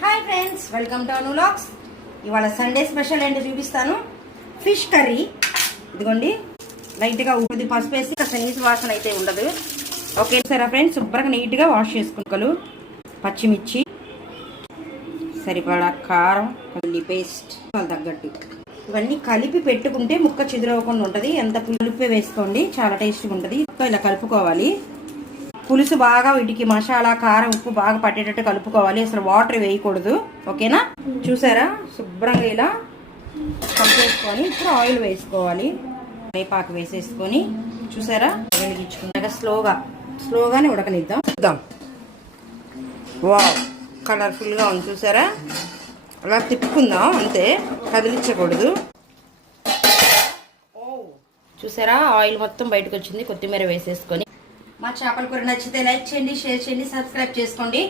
Hi friends, welcome to Anu vlogs. ఇవాళ Sunday special ఏంటో చూపిస్తాను. Fish curry. ఇదిగోండి, లైట్గా ఉప్పు పసుపు వేసి కాస్త నీసు వాసన అయితే ఉండదు. ఓకే సరే ఫ్రెండ్స్, శుభ్రంగా నీట్గా వాష్ చేసుకుని పచ్చిమిర్చి, సరిపడా కారం, ఉల్లి పేస్ట్ తగ్గట్టు ఇవన్నీ కలిపి పెట్టుకుంటే ముక్క చిదురవకుండా ఉంటుంది. ఎంత పులుపు వేసుకోండి, చాలా టేస్ట్గా ఉంటుంది. ఇలా కలుపుకోవాలి. పులుసు బాగా వీటికి మసాలా కారం ఉప్పు బాగా పట్టేటట్టు కలుపుకోవాలి. అసలు వాటర్ వేయకూడదు. ఓకేనా? చూసారా, శుభ్రంగా ఇలా కలిపేసుకొని ఇప్పుడు ఆయిల్ వేసుకోవాలి. వేపాకు వేసేసుకొని చూసారా, వెలిగించుకుంటాక స్లోగానే ఉడకనిద్దాం. చూద్దాం. వావ్, కలర్ఫుల్గా ఉంది చూసారా. అలా తిప్పుకుందాం, అంతే, కదిలించకూడదు. చూసారా, ఆయిల్ మొత్తం బయటకు వచ్చింది. కొత్తిమీర వేసేసుకొని మా చేపల కూర నచ్చితే లైక్ చేయండి, షేర్ చేయండి, సబ్స్క్రైబ్ చేసుకోండి.